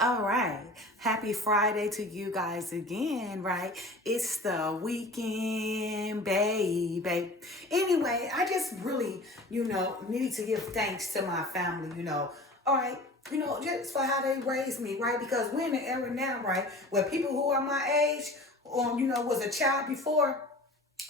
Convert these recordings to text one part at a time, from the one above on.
All right. Happy Friday to you guys again, right? It's the weekend, baby. Anyway, I just really, need to give thanks to my family, All right. Just for how they raised me, right? Because we're in an era now, right, where people who are my age, was a child before,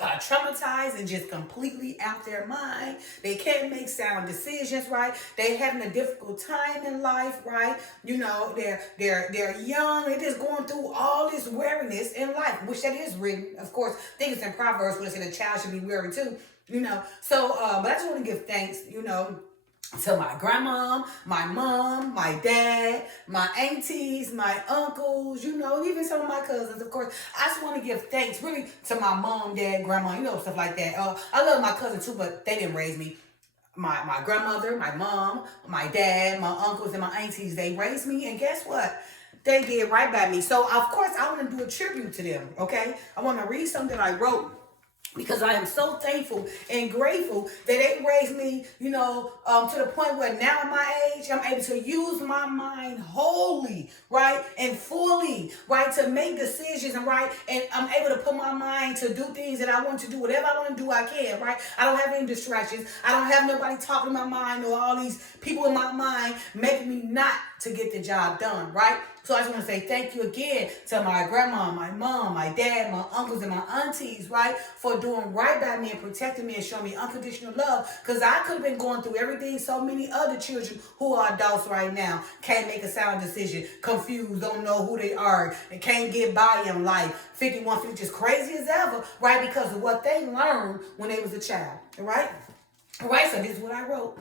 traumatized and just completely out their mind. They can't make sound decisions, right? They having a difficult time in life, right? They're young. They're just going through all this weariness in life, which that is written, of course. Things in Proverbs when it says a child should be weary too. But I just want to give thanks, to my grandma, my mom, my dad, my aunties, my uncles, even some of my cousins, of course. I just want to give thanks really to my mom, dad, grandma, stuff like that. I love my cousins too, but they didn't raise me. My grandmother, my mom, my dad, my uncles, and my aunties, they raised me, and guess what? They did right by me. So, of course, I want to do a tribute to them, okay? I want to read something I wrote because I am so thankful and grateful that they raised me, to the point where now at my age, I'm able to use my mind wholly, right, and fully, right, to make decisions, and right, and I'm able to put my mind to do things that I want to do. Whatever I want to do, I can, right? I don't have any distractions. I don't have nobody talking in my mind or all these people in my mind making me not to get the job done, right? So I just want to say thank you again to my grandma, my mom, my dad, my uncles, and my aunties, right, for doing right by me and protecting me and showing me unconditional love. Because I could have been going through everything so many other children who are adults right now can't make a sound decision, confused, don't know who they are, and can't get by in life. 51, 50, just crazy as ever, right, because of what they learned when they was a child, right? All right, so this is what I wrote.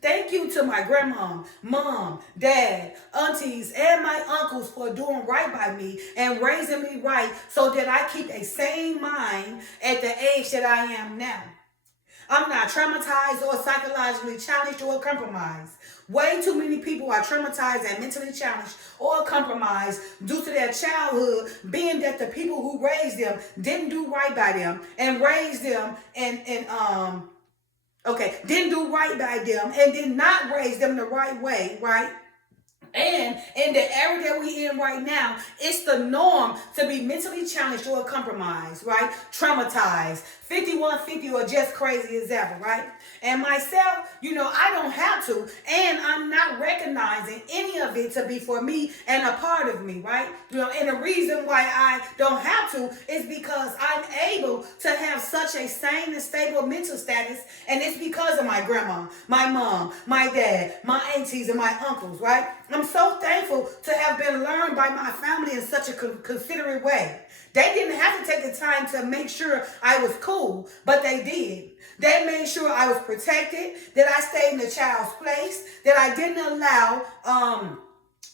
Thank you to my grandma, mom, dad, aunties, and my uncles for doing right by me and raising me right so that I keep a sane mind at the age that I am now. I'm not traumatized or psychologically challenged or compromised. Way too many people are traumatized and mentally challenged or compromised due to their childhood, being that the people who raised them didn't do right by them and raised them didn't do right by them and did not raise them the right way, right? And in the era that we in right now, it's the norm to be mentally challenged or compromised, right? Traumatized, 5150 or just crazy as ever, right? And myself, I don't have to, and I'm not recognizing any of it to be for me and a part of me, right? And the reason why I don't have to is because I'm able to have such a sane and stable mental status, and it's because of my grandma, my mom, my dad, my aunties, and my uncles, right? I'm so thankful to have been learned by my family in such a considerate way. They didn't have to take the time to make sure I was cool, but they did. They made sure I was protected, that I stayed in the child's place, that I didn't allow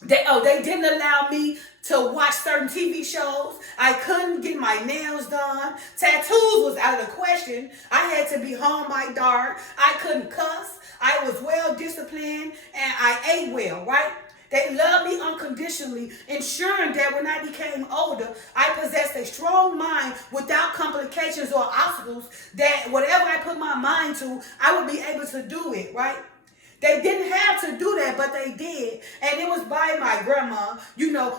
they didn't allow me to watch certain TV shows. I couldn't get my nails done. Tattoos was out of the question. I had to be home by dark. I couldn't cuss. I was well disciplined and I ate well, right? They loved me unconditionally, ensuring that when I became older, I possessed a strong mind without complications or obstacles, that whatever I put my mind to, I would be able to do it, right? They didn't have to do that, but they did. And it was by my grandma,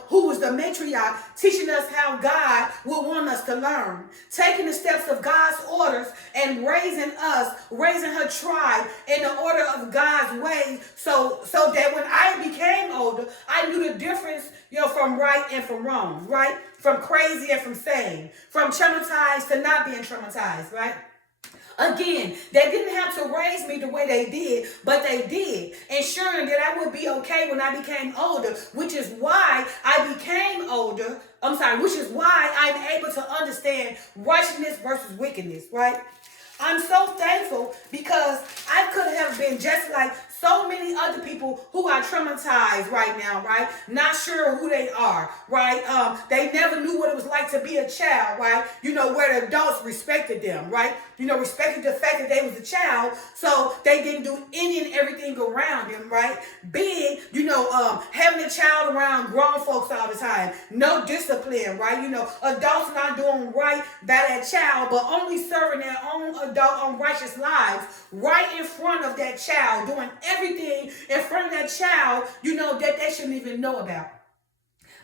who was the matriarch, teaching us how God would want us to learn. Taking the steps of God's orders and raising her tribe in the order of God's ways, so that when I became older, I knew the difference, from right and from wrong, right? From crazy and from sane. From traumatized to not being traumatized, right? Again, they didn't have to raise me the way they did, but they did, ensuring that I would be okay when I became older, which is why which is why I'm able to understand righteousness versus wickedness, right? I'm so thankful because I could have been just like so many other people who are traumatized right now, right? Not sure who they are, right? They never knew what it was like to be a child, right? Where the adults respected them, right? Respected the fact that they was a child, so they didn't do any and everything around them, right? Being, having a child around grown folks all the time, no discipline, right? Adults not doing right by that child, but only serving their own adult unrighteous lives right in front of that child, doing everything in front of that child, that they shouldn't even know about.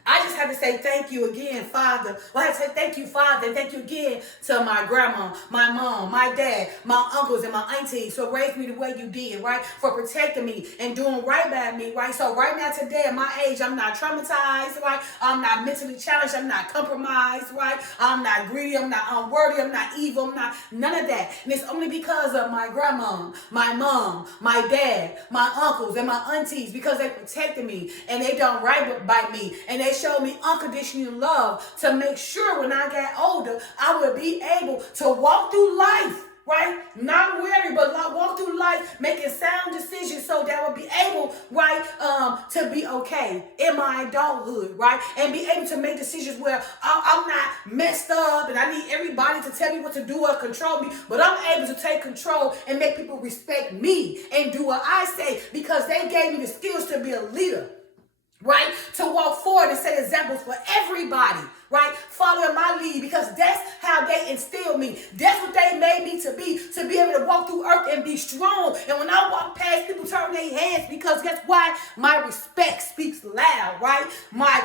I just have to say thank you again, Father. Well, I have to say thank you, Father, and thank you again to my grandma, my mom, my dad, my uncles, and my aunties for raising me the way you did, right? For protecting me and doing right by me, right? So right now, today, at my age, I'm not traumatized, right? I'm not mentally challenged. I'm not compromised, right? I'm not greedy. I'm not unworthy. I'm not evil. I'm not none of that. And it's only because of my grandma, my mom, my dad, my uncles, and my aunties, because they protected me and they done right by me and they showed me unconditional love to make sure when I got older, I would be able to walk through life, right? Not weary, but walk through life making sound decisions so that I would be able, right, to be okay in my adulthood, right? And be able to make decisions where I'm not messed up and I need everybody to tell me what to do or control me, but I'm able to take control and make people respect me and do what I say because they gave me the skills to be a leader, right? To walk forward and set examples for everybody, right? Following my lead because that's how they instilled me. That's what they made me to be able to walk through earth and be strong. And when I walk past, people turn their heads because guess why? My respect speaks loud, right? My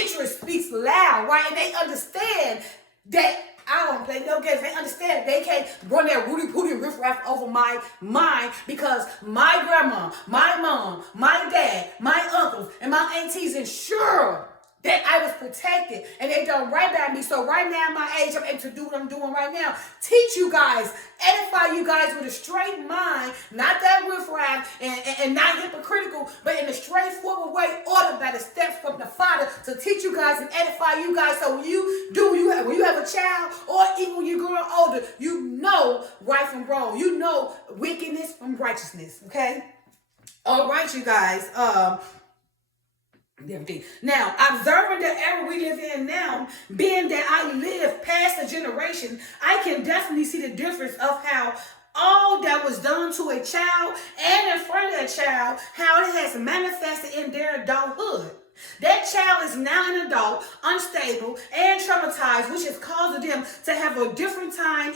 interest speaks loud, right? And they understand that I don't play no games. They understand they can't run that Rudy Pooty riffraff over my mind because my grandma, my mom, my dad, my uncles, and my aunties ensure that I was protected and they done right by me. So right now, at my age, I'm able to do what I'm doing right now. Teach you guys, edify you guys with a straight mind, not that riffraff and not hypocritical, but in a straightforward way, ordered by the steps from the Father to teach you guys and edify you guys. So when you have a child or even when you're growing older, you know right from wrong. You know wickedness from righteousness, okay? All right, you guys. Everything. Now, observing the era we live in now, being that I live past a generation, I can definitely see the difference of how all that was done to a child and in front of that child, how it has manifested in their adulthood. That child is now an adult, unstable, and traumatized, which has caused them to have a difficult time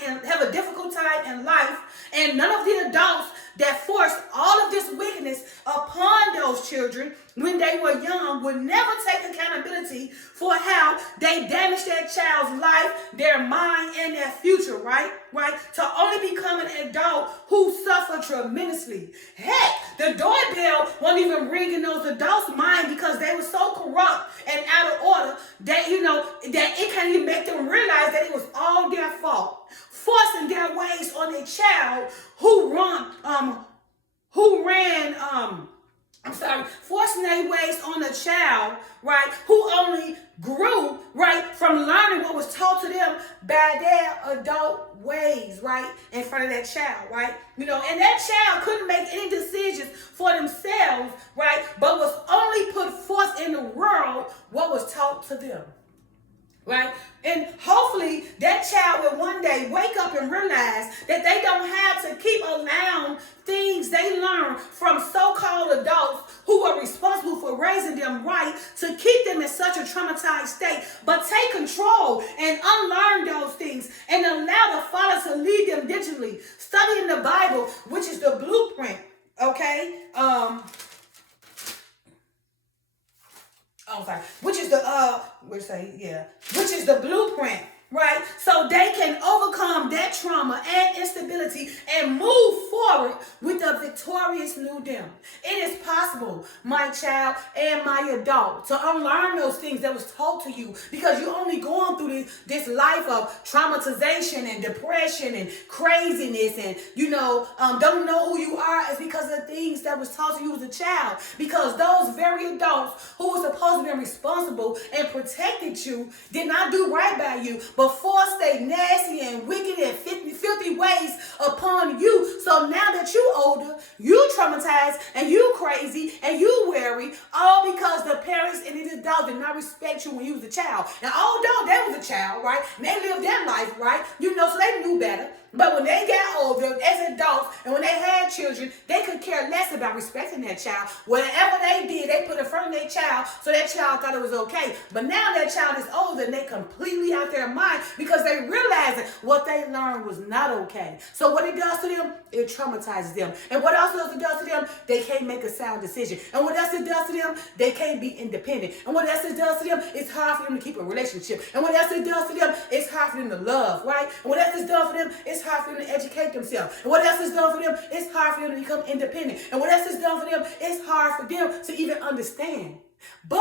in life. And none of the adults that forced all of this wickedness upon those children when they were young would never take accountability for how they damaged that child's life, their mind, and their future, right? To only become an adult who suffered tremendously. Heck, the doorbell won't even ring in those adults' mind because they were so corrupt and out of order that, that it can't even make them realize that it was all their fault. Forcing their ways on a child forcing their ways on a child, right, who only grew, right, from learning what was taught to them by their adult ways, right, in front of that child, right, and that child couldn't make any decisions for themselves, right, but was only put forth in the world what was taught to them. Right? And hopefully that child will one day wake up and realize that they don't have to keep allowing things they learn from so-called adults who are responsible for raising them right to keep them in such a traumatized state, but take control and unlearn those things and allow the Father to lead them digitally. Studying the Bible, which is the blueprint, okay? Which is the blueprint, right? So they can overcome that trauma and instability and move forward with a victorious new them. It is possible, my child and my adult, to unlearn those things that was told to you because you're only going through this life of traumatization and depression and craziness and, don't know who you are is because of the things that was taught to you as a child. Because those very adults who were supposed to be responsible and protected you did not do right by you, but forced their nasty and wicked and filthy ways upon you. So now that you older, you traumatized and you crazy and you wary, all because the parents and the adults did not respect you when you was a child. Now, although they was a child, right, and they lived their life, right, so they knew better. But when they got older as adults and when they had children, they could care less about respecting their child. Whatever they did, they put in front of their child so that child thought it was okay. But now that child is older and they completely out their mind because they realize that what they learned was not okay. So what it does to them, it traumatizes them. And what else does it does to them? They can't make a sound decision. And what else it does to them? They can't be independent. And what else it does to them? It's hard for them to keep a relationship. And what else it does to them? It's hard for them to love, right? And what else is done for them? It's hard for them to educate themselves. And what else is done for them? It's hard for them to become independent. And what else is done for them? It's hard for them to even understand. But